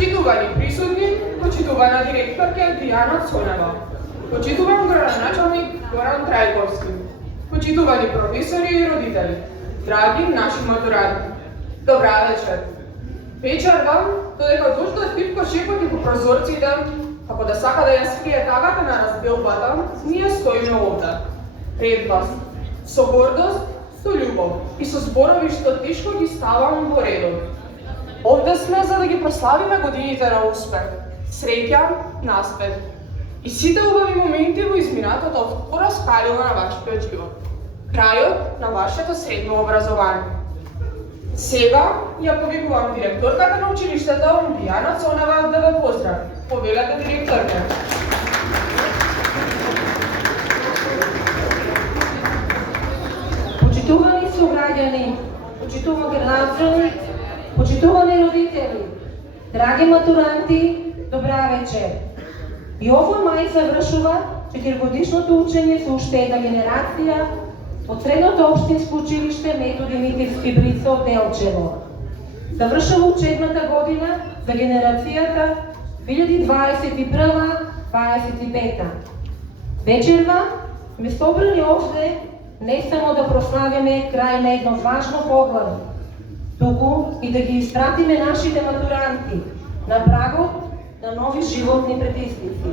Почитувани присутни, почитувана директорка Диана Цонева, почитуван градоначалник Горан Трајковски, почитувани професори и родители, драги наши матуранти, добра вечер. Вечервам, додека дождот пипка шепоти по прозорците, како да сака да ја скрие тагата на разделбата, ние стоиме овде, пред вас, со гордост, со љубов и со зборови што тешко ги ставам во редот. Овде сме за да ги прославиме годините на успех, среќа, наспех и сите убави моменти во изминатото втора скалила на вашиот живот, крајот на вашето средно образование. Сега ја повикувам директорката на училиштето Диана Цонева да ве поздрави. Повелете, директорка. Почитувани сограѓани, почитувани градоначалник, почитувани родители, драги матуранти, добра вечер. И овој мај завршува 4-годишното учење со уште една генерација од средното општинско училиште Методи Митевски Брица од Делчево. Завршува учебната година за генерацијата 2021-2025. Вечерва сме собрани овде не само да прославиме крај на едно важно поглавје, туку и да ги испратиме нашите матуранти на прагот на нови животни предизвици.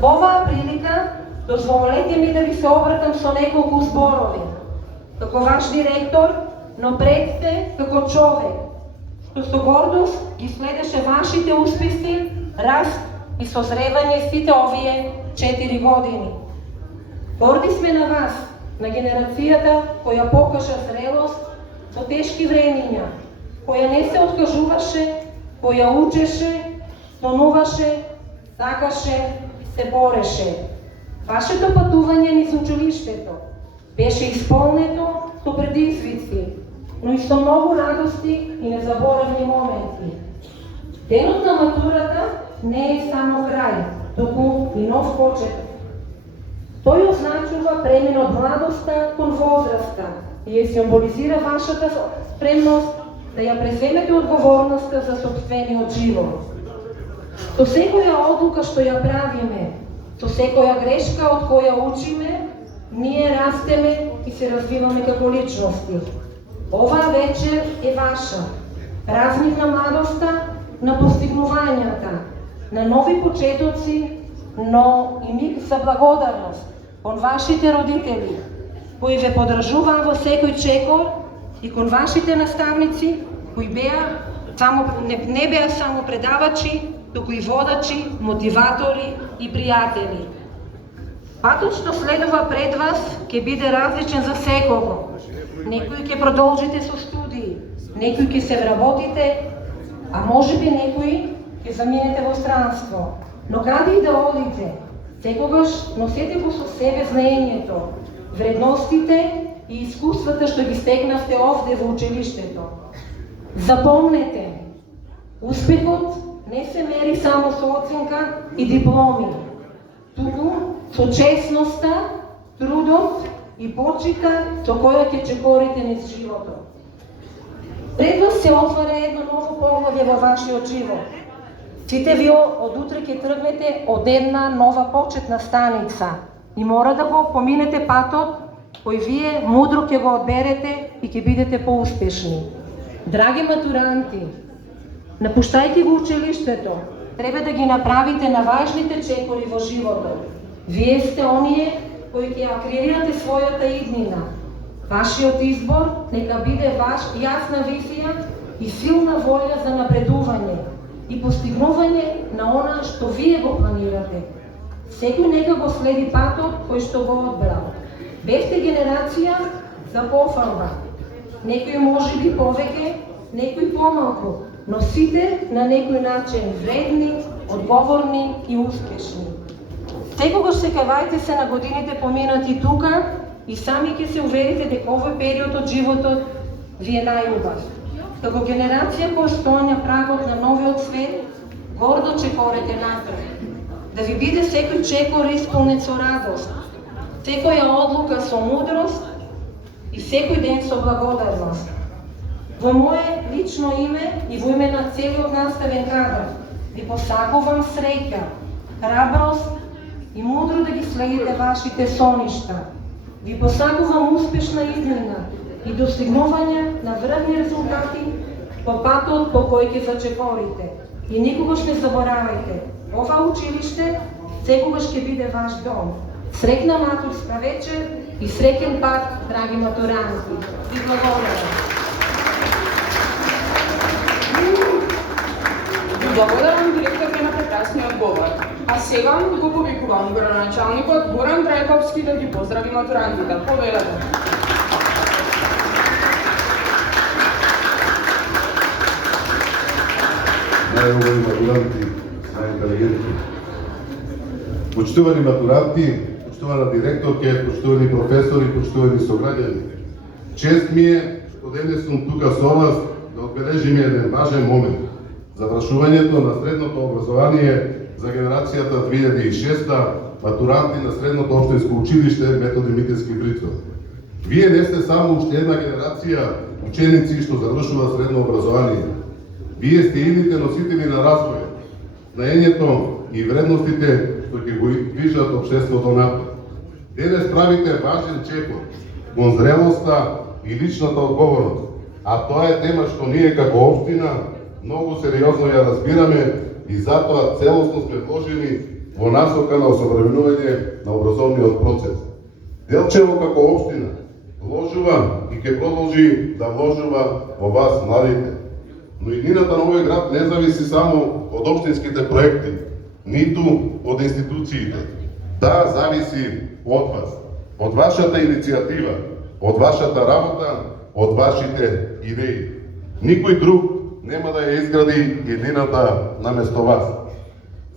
Во оваа прилика дозволете ми да ви се обратам со неколку зборови, како ваш директор, но пред се како човек, што со гордост ги следеше вашите успеси, раст и созревање сите овие 4 години. Горди сме на вас, на генерацијата која покажа зрелост во тешки времиња, која не се откажуваше, која учеше, сонуваше, сакаше и се бореше. Вашето патување низ училиштето беше исполнето со предизвици, но и со многу радости и незаборавни моменти. Денот на матурата не е само крај, туку и нов почеток. Тој означува премина од младоста кон возраста и ја символизира вашата спремност да ја преземете одговорноста за сопствениот живот. Со секоја одлука што ја правиме, со секоја грешка од која учиме, ние растеме и се развиваме како личности. Оваа вечер е ваша, празник на младоста, на постигнувањата, на нови почетоци, но и миг за благодарност кон вашите родители, кои ве подржуваат во секој чекор, и кон вашите наставници, кои не беа само предавачи, туку и водачи, мотиватори и пријатели. Патот што следува пред вас ќе биде различен за секого. Некои ќе продолжите со студии, некои ќе се вработите, а можеби некои ќе заминете во странство. Но каде и да одите, секогаш носете го со себе знаењето, вредностите и искуствата што ги стекнавте овде во училиштето. Запомнете, успехот не се мери само со оценка и дипломи, туку со честноста, трудот и почита со која ќе чекорите низ животот. Пред вас се отвара едно ново поглавје во вашиот живот. Сите ви од утре ќе тргнете од една нова почетна станица и мора да го поминете патот кој вие мудро ќе го одберете и ќе бидете поуспешни. Драги матуранти, напуштајќи го училиштето, треба да ги направите на важните чекори во животот. Вие сте оние кои ќе акреирате својата иднина. Вашиот избор нека биде јасна визија и силна волја за напредување и постигнување на она што вие го планирате. Секој нека го следи патот кој што го одбрал. Бевте генерација за пофалба. Некои може би повеќе, некои помалку, но сите на некој начин вредни, одговорни и успешни. Секогаш секавајте се на годините поминати тука и сами ќе се уверите дека овој период од животот ви е најубав. Како генерација која стои на прагот на новиот свет, гордо чекорете напред. Да ви биде секој чекор исполнет со радост, секоја одлука со мудрост и секој ден со благодарност. Во мое лично име и во име на целиот наставен кадар ви посакувам среќа, храброст и мудро да ги следите вашите соништа. Ви посакувам успешна измена и достигнување на вредни резултати по патот по кој ќе зачекорите. И никогаш не заборавајте, ова училиште секогаш ќе биде ваш дом. Среќна матурска вечер и среќен пат, драги матуранти. Ви благодарам. Благодарам директорке на прекрасниот говор. А сега го повикувам градоначалникот Горан Трајковски да ги поздрави матурантите. Повелете. Најубави матуранти, најинтелигентни. Почитувани матуранти, почитувана директорке, почитувани професори, почитувани сограѓани. Чест ми е што денес сум тука со вас да одбележиме еден важен момент. Завршувањето на средното образование за генерацијата 2006 матуранти на средното општинско училиште Методи Митевски Брицов. Вие не сте само уште една генерација ученици што завршува средно образование. Вие сте идните носители на развој, знаењето и вредностите што ќе го движат општеството напред. Денес правите важен чекор кон зрелоста и личната одговорност, а тоа е тема што ние како општина многу сериозно ја разбираме и затоа целосно сме вложени во насока на осовременување на образовниот процес. Делчево како општина вложува и ќе продолжи да вложува во вас младите. Но иднината на овој град не зависи само од општинските проекти, ниту од институциите. Таа зависи од вас, од вашата иницијатива, од вашата работа, од вашите идеи. Никој друг нема да ја изгради иднината наместо вас.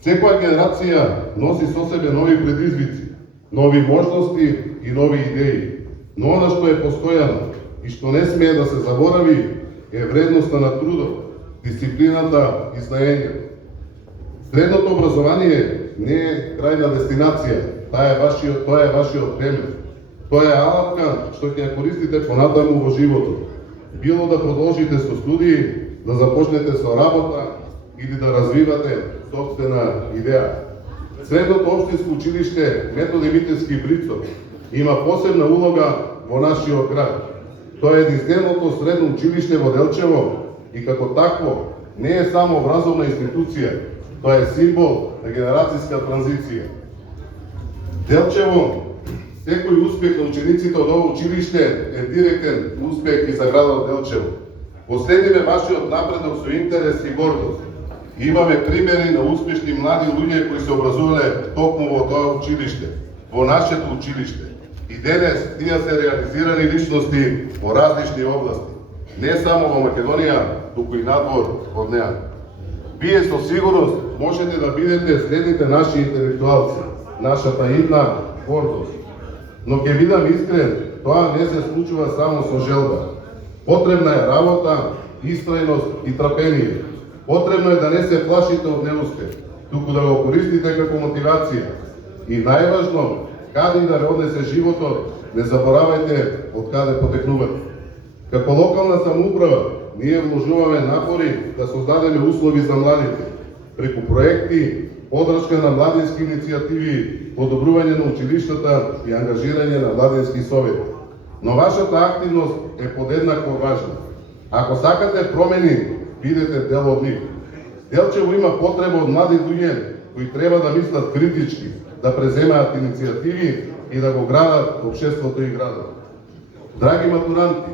Секоја генерација носи со себе нови предизвици, нови можности и нови идеи. Но она што е постојано и што не смее да се заборави е вредноста на трудот, дисциплината и знаењето. Средното образование не е крајна дестинација, тоа е вашиот темел. Тоа е алатка што ќе ја користите понатаму во животот. Било да продолжите со студии, да започнете со работа или да развивате собствена идеја. Средното општинско училиште Методи Митевски Брицов има посебна улога во нашиот град. Тоа е единственото средно училиште во Делчево и како такво не е само образовна институција, тоа е символ на генерацијска транзиција. Делчево, секој успех на учениците од ово училиште е директен успех и за градот Делчево. Последиме вашиот напредок со интерес и гордост. Имаме примери на успешни млади луѓе кои се образувале токму во тоа училиште, во нашето училиште. И денес тие се реализирани личности во различни области, не само во Македонија, туку и надвор од неа. Вие со сигурност можете да бидете следните наши интелектуалци, нашата идна гордост. Но ќе бидам искрен, тоа не се случува само со желба. Потребна е работа, истрајност и трпение. Потребно е да не се плашите од неуспех, туку да го користите како мотивација. И најважно, каде и да ве однесе животот, не заборавајте од каде потекнувате. Како локална самоуправа, ние вложуваме напори да создадеме услови за младите, преку проекти, подршка на младински иницијативи, подобрување на училиштата и ангажирање на младински совети. Но вашата активност е подеднакво важна. Ако сакате промени, бидете дел од нив. Делчево има потреба од млади луѓе кои треба да мислат критички, да преземаат иницијативи и да го градат општеството и градот. Драги матуранти,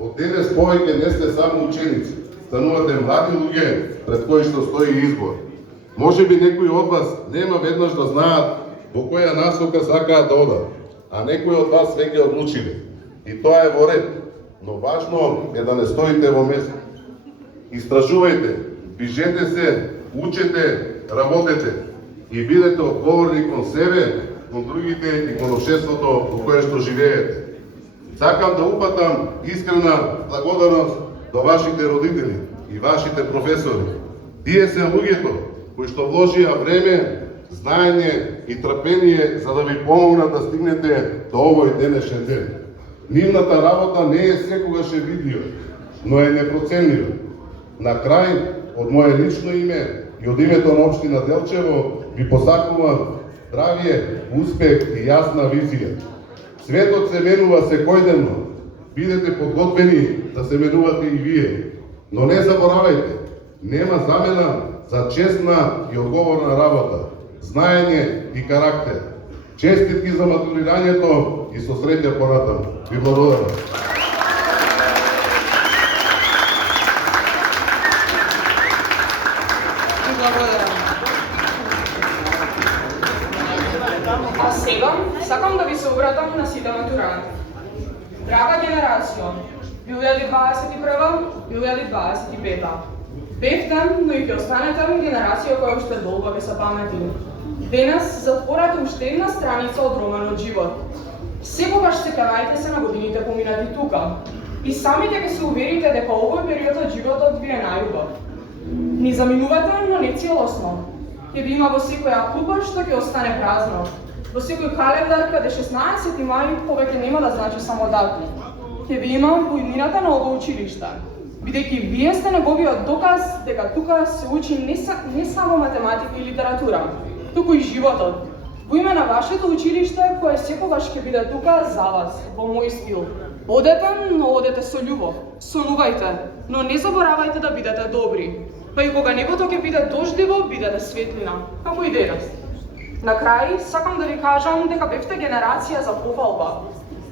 од денес повеќе не сте само ученици, станувате млади луѓе пред кои што стои избор. Може би некои од вас нема веднаш да знаат во која насока сакаат да одат, а некои од вас веќе одлучиле. И тоа е во ред, но важно е да не стоите во место. Истражувајте, движете се, учете, работете и бидете одговорни кон себе, кон другите и кон општеството во кое што живеете. Сакам да упатам искрена благодарност до вашите родители и вашите професори. Тие се луѓето кои што вложија време, знаење и трпение за да ви помогнат да стигнете до овој денешен ден. Нивната работа не е секогаш видлива, но е непроценлива. На крај, од мое лично име и од името на општина Делчево, ви посакувам здравје, успех и јасна визија. Светот се менува секојдневно. Бидете подготвени да се менувате и вие. Но не заборавајте, нема замена за честна и одговорна работа, знаење и карактер. Честитки за матурирањето и со среќа понатаму. Ви благодарам. А сега сакам да ви се обратам на сите матуранти. Драга генерација, 2021-2025. Бевте, но и ќе останете генерација која уште долго ќе се памети. Денес затворате уште една страница од романот живот. Секогаш сеќавајте се на годините поминати тука. И самите ќе се уверите дека овој период од животот ви е најубав. Ни заминувате, но не целосно. Ќе ви има во секоја купа што ќе остане празно. Во секој календар каде 16 мај повеќе нема да значи само датум. Ќе ви има во иднината на ово училиште. Бидејќи вие сте неговиот доказ дека тука се учи не само математика и литература, туку и животот. Во име на вашето училиште, кое секогаш ќе биде тука за вас, во мој стил. Одете, но одете со љубов. Сонувајте, но не заборавајте да бидете добри. Па и кога небото ќе биде дождливо, бидете светлина, како и денес. На крај, сакам да ви кажам дека бевте генерација за пофалба.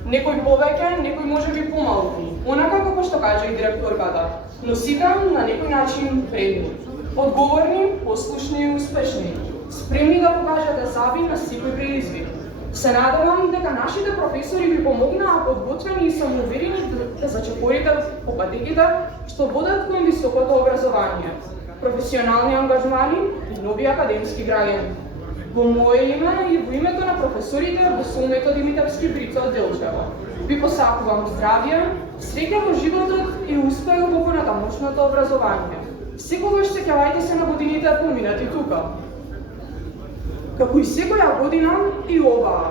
Некој повеќе, некој може би помалку, онака како што кажа и директорката, но сите на некој начин предни. Одговорни, послушни и успешни, спремни да покажете заби на секој преизвик. Се надевам дека нашите професори ви помогнаа подготвени и самоуверени да зачекорите по патеките што водат кон високото образование, професионални ангажмани и нови академски граѓани. Во моје име и во името на професорите во Солмето Димитарски Брица од Делчево ви посакувам здравје, среќа во животот и успех во понатамошното образование. Секогаш сеќавајте се на годините поминати тука. Како и секоја година и оваа,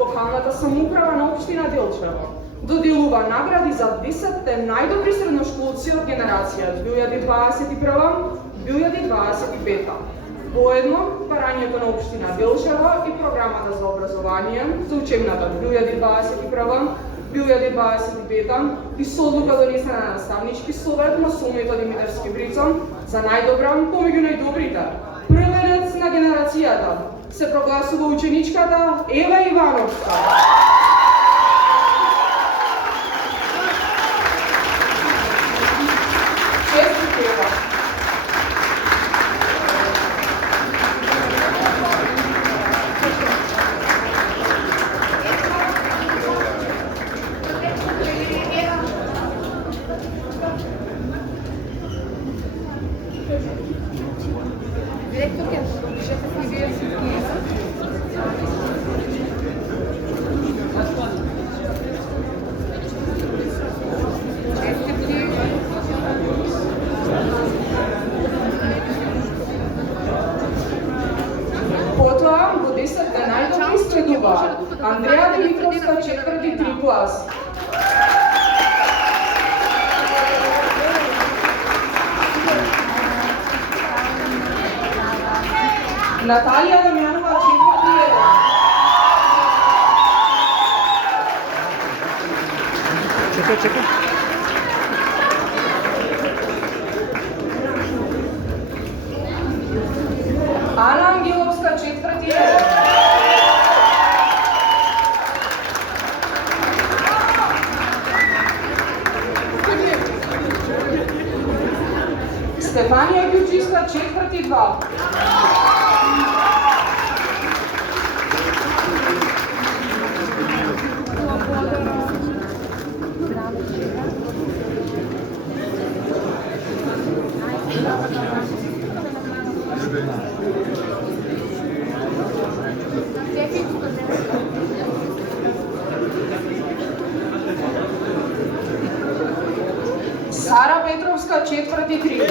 локалната самоуправа на општина Делчево доделува награди за 10-те најдобри средношколци од генерација 2021-2025. Воедно, барањето на општина Делчево и програмата за образование за учебната 2021-2025 и со одлука донесена на наставнички совет на Солмето Димитарски Брица за најдобра помеѓу најдобрите. Првенец на генерацијата се прогласува ученичката Ева Ивановска. Честит Ева. Потоа во 10-те најдобри следува Андреја Димитровска, 4-ти клас. Наталија Дамјанова, 4-ти еден. Чекай. Ана Ангеловска, 4-ти еден. Стефанија Ѓурџиска, 4-ти 2. Сара Петровска, 4-ти 3.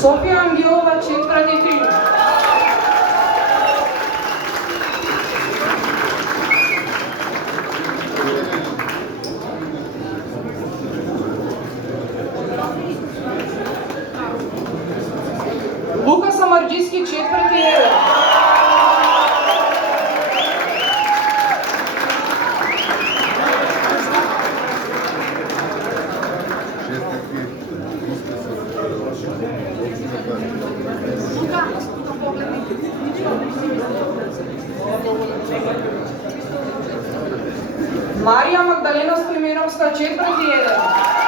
Софија Ангелова, 4 3. Лука Самарджиски, 4 1. Марија Магдалена Стоименовска, 4 1.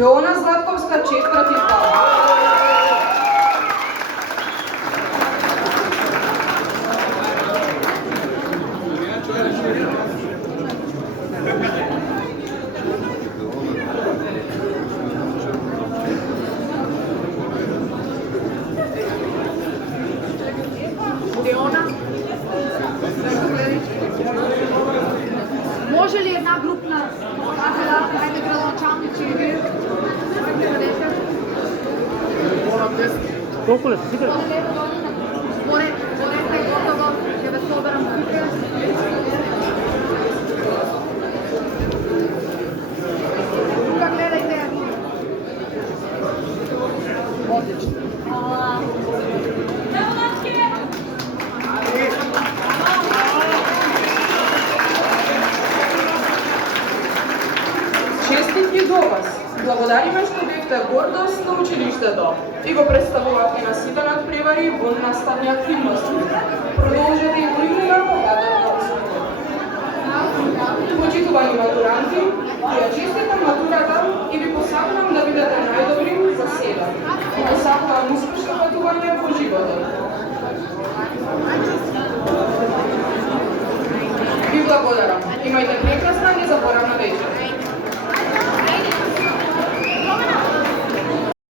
Јона Златковска, 4 2. Може ли една групна ајде градоначалници и вие? Колку ле, сигур? Борете готово, ќе ве соберам тука. Тука гледајте. Одлично. Честитки до вас! Благодариме што бевте гордост на училиштето и го представувавте на сите надпревари во наставни активности. Продолжете и поимнога победата. Почитувани матуранти, ја честитам матурата и ви посакувам да бидете најдобри за себе. И посакувам успешно патување во животот. Ви благодарам. Имајте прекрасна и незаборавна вечер.